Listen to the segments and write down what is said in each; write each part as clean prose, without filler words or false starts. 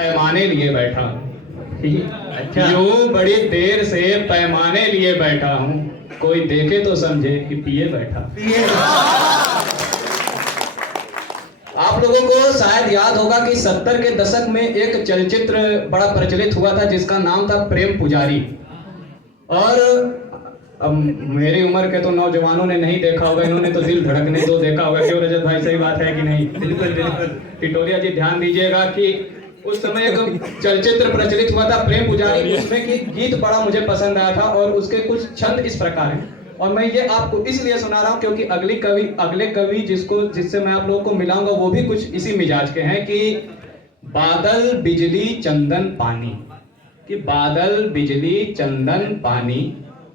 पैमाने लिए बैठा हूँ। अच्छा, यूं बड़ी देर से पैमाने लिए बैठा हूँ, कोई देखे तो समझे कि पिए बैठा। आप लोगों को शायद याद होगा कि 70 के दशक में एक चलचित्र बड़ा प्रचलित हुआ था जिसका नाम था प्रेम पुजारी। और अब मेरी उम्र के तो नौजवानों ने नहीं देखा होगा, इन्होंने तो दिल धड़कने दो देखा होगा। क्यों रजत भाई, सही बात है कि नहीं? बिल्कुल बिल्कुल। टिटोरिया जी ध्यान दीजिएगा कि उस समय एक चलचित्र प्रचलित हुआ था प्रेम पुजारी, उसमें कि गीत बड़ा मुझे पसंद आया था और उसके कुछ छंद इस प्रकार हैं। और मैं ये आपको इसलिए सुना रहा हूँ क्योंकि अगले कवि जिससे मैं आप लोगों को मिलाऊंगा वो भी कुछ इसी मिजाज के हैं कि बादल बिजली चंदन पानी, कि बादल बिजली चंदन पानी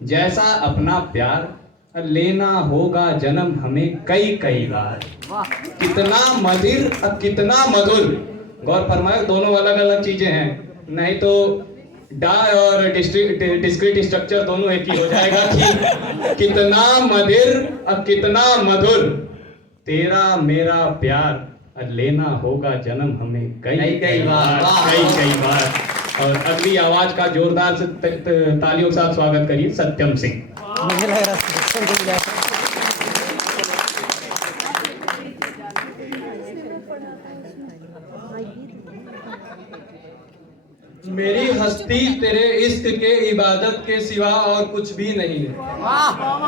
जैसा अपना प्यार लेना होगा जन्म हमें कई कई बार। कितना मधिर और कितना मधुर, गौर फरमाए, दोनों अलग अलग चीजें हैं, नहीं तो डाई और डिस्क्रीट स्ट्रक्चर दोनों एक ही हो जाएगा। कि कितना मधिर और कितना मधुर तेरा मेरा प्यार लेना होगा जन्म हमें कई कई बार, कई कई बार। और अगली आवाज का जोरदार से तालियों के साथ स्वागत करिए सत्यम सिंह। मुझे लग रहा है मेरी हस्ती तेरे इश्क के इबादत के सिवा और कुछ भी नहीं है।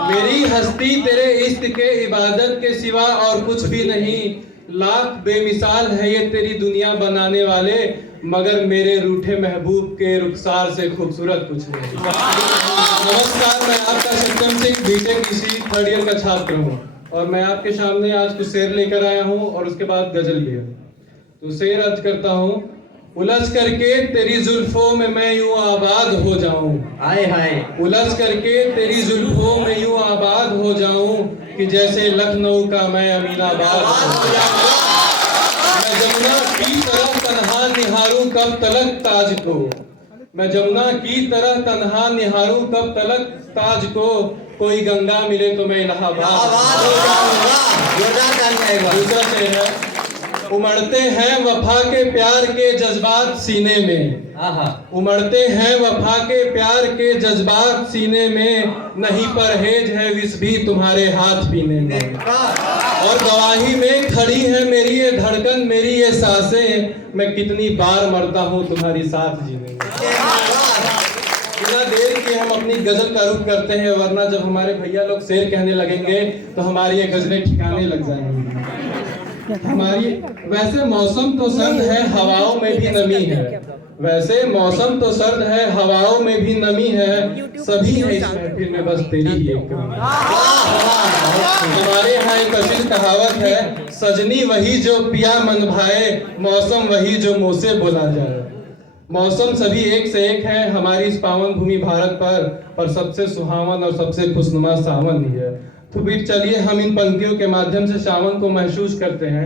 मेरी हस्ती तेरे इश्क के इबादत के सिवा और कुछ भी नहीं। लाख बेमिसाल है ये तेरी दुनिया बनाने वाले, मगर मेरे रूठे महबूब के रुखसार से खूबसूरत कुछ नहीं। नमस्कार, मैं आपका सत्यम सिंह, बीटेक इसी थर्ड ईयर का छात्र हूँ और मैं आपके सामने आज कुछ शेर लेकर आया हूँ और उसके बाद गजल भी है। तो शेर अर्ज करता हूँ। उलझ करके तेरी जुल्फों में मैं यूं आबाद हो जाऊं, हाय हाय, उलझ करके तेरी जुल्फों में यूं आबाद हो जाऊं कि जैसे लखनऊ का मैं अमीनाबाद हो जाऊं। मैं जमुना की तरह तन्हा निहारूं कब तलक ताज को, मैं जमुना की तरह तन्हा निहारूं कब तलक ताज को, कोई गंगा मिले तो मैं इलाहाबाद हो जाऊंगा। दूसरा शेर है। उमड़ते हैं वफा के प्यार के जज्बात सीने में, उमड़ते हैं वफा के प्यार के जज्बात सीने में, नहीं परहेज है विष भी तुम्हारे हाथ पीने में। और गवाही में खड़ी है मेरी ये धड़कन, मेरी ये सांसें, मैं कितनी बार मरता हूँ तुम्हारी साथ जीने में। बिना देर के हम अपनी गजल का रुख करते हैं, वरना जब हमारे भैया लोग शेर कहने लगेंगे तो हमारी ये गजलें ठिकाने लग जाएंगी। हमारी वैसे मौसम तो सर्द है, हवाओं में भी नमी है, वैसे मौसम तो सर्द है, हवाओं में भी नमी है, सभी है इस महफिल में बस तेरी ही एक कमी। हमारे यहाँ एक अजीज कहावत है, सजनी वही जो पिया मन भाए, मौसम वही जो मुँह से बोला जाए। मौसम सभी एक से एक है हमारी इस पावन भूमि भारत पर सबसे सुहावन और सबसे खुशनुमा सावन ही है। तो फिर चलिए हम इन पंक्तियों के माध्यम से सावन को महसूस करते हैं।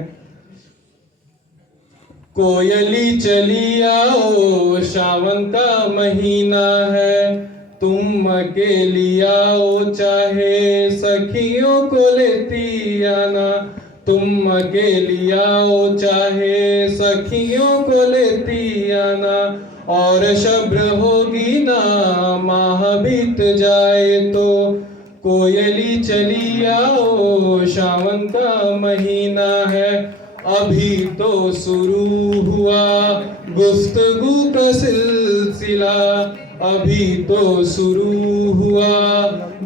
कोयली चली आओ सावन का महीना है, तुम अकेली आओ चाहे सखियों को लेती आना, तुम अकेली आओ चाहे सखियों को लेती आना, और शब्र होगी ना माह बीत जाए तो, कोयली चली आओ सावन का महीना है, अभी तो शुरू हुआ गुफ्तगू का सिलसिला, अभी तो शुरू हुआ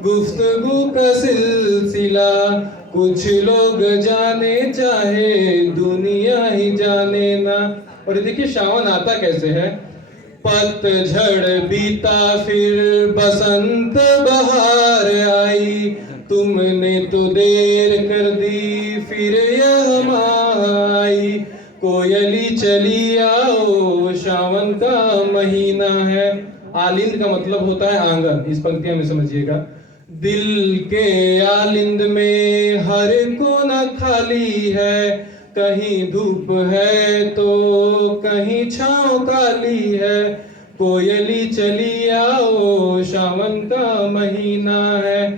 गुफ्तगू का सिलसिला, कुछ लोग जाने चाहे दुनिया ही जाने ना। और देखिए सावन आता कैसे है। पतझड़ बीता फिर बसंत बहार आई, तुमने तो देर कर दी फिर यह आई, कोयली चली आओ सावन का महीना है। आलिंद का मतलब होता है आंगन, इस पंक्तियां में समझिएगा। दिल के आलिंद में हर कोना खाली है, कहीं धूप है तो कहीं छांव काली है, कोयली चली आओ सावन का महीना है,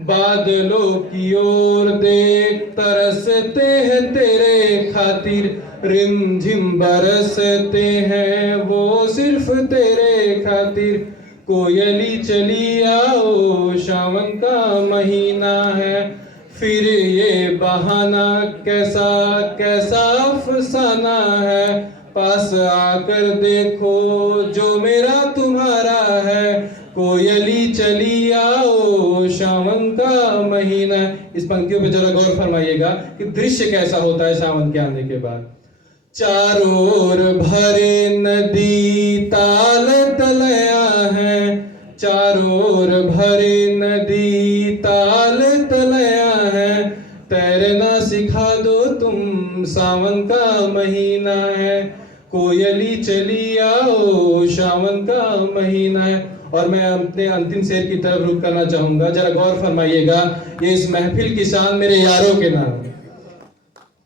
बादलों की ओर देख तरसते हैं तेरे खातिर, रिमझिम बरसते हैं वो सिर्फ तेरे खातिर। कोयली चली आओ सावन का महीना है, फिर ये बहाना कैसा कैसा अफसाना है। पास आकर देखो जो मेरा तुम्हारा है, कोयली चली आओ सावन का महीना। इस पंक्तियों पे जरा गौर फरमाइएगा कि दृश्य कैसा होता है सावन के आने के बाद। चारों ओर भरे नदी ताल तलया है, चारों ओर भरे नदी ताल तलया है। तैरना सिखा दो तुम सावन का महीना है, कोयली चली आओ सावन का महीना है। और मैं अपने अंतिम शेर की तरफ रुख करना चाहूंगा, जरा गौर फरमाइएगा। ये इस महफिल की शान मेरे यारों के नाम।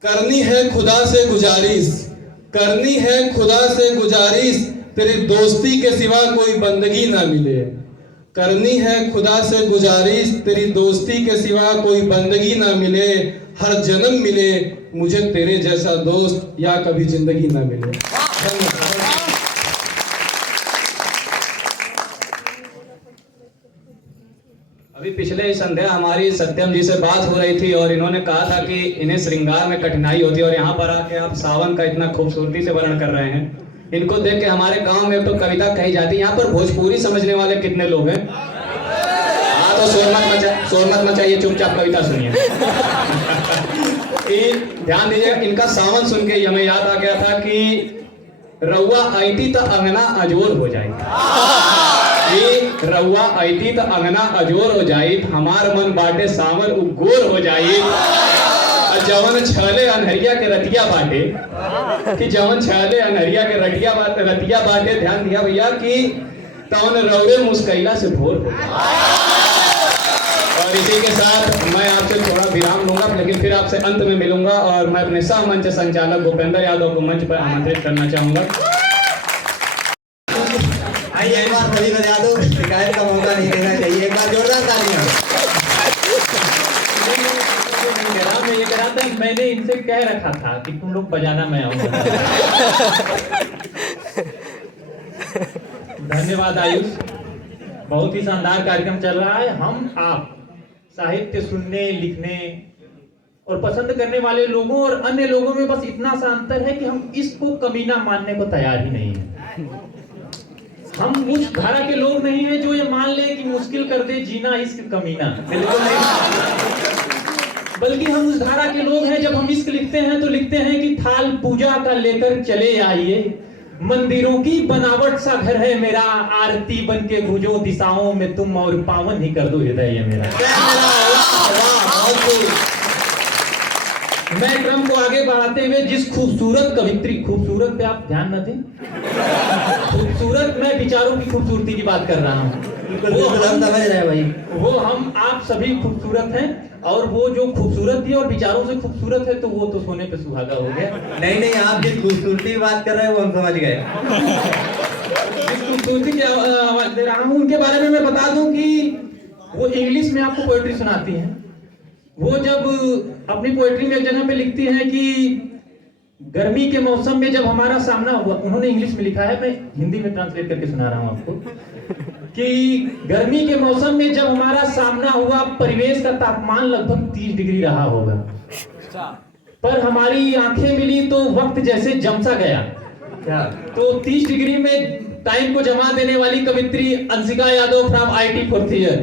करनी है खुदा से गुजारिश, करनी है खुदा से गुजारिश, तेरी दोस्ती के सिवा कोई बंदगी ना मिले। करनी है खुदा से गुजारिश, तेरी दोस्ती के सिवा कोई बंदगी ना मिले। हर जन्म मिले मुझे तेरे जैसा दोस्त, या कभी जिंदगी ना मिले। अभी पिछले संध्या हमारी सत्यम जी से बात हो रही थी और इन्होंने कहा था कि इन्हें श्रृंगार में कठिनाई होती है, और यहाँ पर आके आप सावन का इतना खूबसूरती से वर्णन कर रहे हैं। इनको देख के हमारे गांव में तो कविता कही जाती है। यहाँ पर भोजपुरी समझने वाले कितने लोग हैं? हाँ, तो शोर मत मचाइए, चुपचाप कविता सुनिए। ध्यान दीजिए, इनका सावन सुन के हमें याद आ गया था कि रउआ आईती तो अंगना अजोर हो जाए, रउआ आईती तो अंगना अजोर हो जाई, हमार मन बाटे सावन उगोर हो जाई। जवन छले अनहरिया के रतिया बाटे, कि जवन छले अनहरिया के रतिया बाटे, ध्यान दिया भैया कि तवन रौरे मुस्कैला से भोर हो। और इसी के साथ मैं आपसे थोड़ा विराम लूंगा, लेकिन फिर आपसे अंत में मिलूंगा। और मैं अपने सह मंच संचालक भूपेंद्र यादव को मंच पर आमंत्रित करना चाहूंगा। आइए, एक बार सभी बजा दो, शिकायत का मौका नहीं देना चाहिए। एक बार जोरदार तालियां। मैं ये कह रहा था, मैंने इनसे कह रखा था कि तुम लोग बजाना, मैं आऊंगा। धन्यवाद आयुष, बहुत ही शानदार कार्यक्रम चल रहा है। हम आप साहित्य सुनने, लिखने और पसंद करने वाले लोगों और अन्य लोगों में बस इतना सा अंतर है कि हम इसको कमीना मानने को तैयार ही नहीं है। हम उस धारा के लोग नहीं हैं जो ये मान ले कि मुश्किल कर दे जीना इश्क कमीना, बिल्कुल नहीं। बल्कि हम उस धारा के लोग हैं, जब हम इश्क लिखते हैं तो लिखते हैं कि थाल पूजा का लेकर चले आइए, मंदिरों की बनावट सा घर है मेरा, आरती बन के गुजो दिशाओं में तुम, और पावन ही कर दो हृदय मेरा। मैं क्रम को आगे बढ़ाते हुए जिस खूबसूरत कवित्री, खूबसूरत पे आप ध्यान न दें, खूबसूरत मैं विचारों की खूबसूरती की बात कर रहा हूँ। समझ रहे हैं भाई, वो हम आप सभी खूबसूरत हैं, और वो जो खूबसूरत थी और विचारों से खूबसूरत है तो वो तो सोने पे सुहागा हो गया। नहीं, आप जिस खूबसूरती की बात कर रहे हैं वो हम समझ गए। जिस खूबसूरती की आवाज दे रहा हूँ उनके बारे में मैं बता दूं कि वो इंग्लिश में आपको पोएट्री सुनाती हैं। वो जब अपनी पोएट्री में एक जगह पे लिखती हैं कि गर्मी के मौसम में जब हमारा सामना हुआ, उन्होंने इंग्लिश में लिखा है, मैं हिंदी में ट्रांसलेट करके सुना रहा हूँ आपको, कि गर्मी के मौसम में जब हमारा सामना हुआ, परिवेश का तापमान लगभग 30 डिग्री रहा होगा, पर हमारी आंखें मिली तो वक्त जैसे जम सा गया। तो 30 डिग्री में टाइम को जमा देने वाली कवित्री Anshika Yadav from IT 4th year.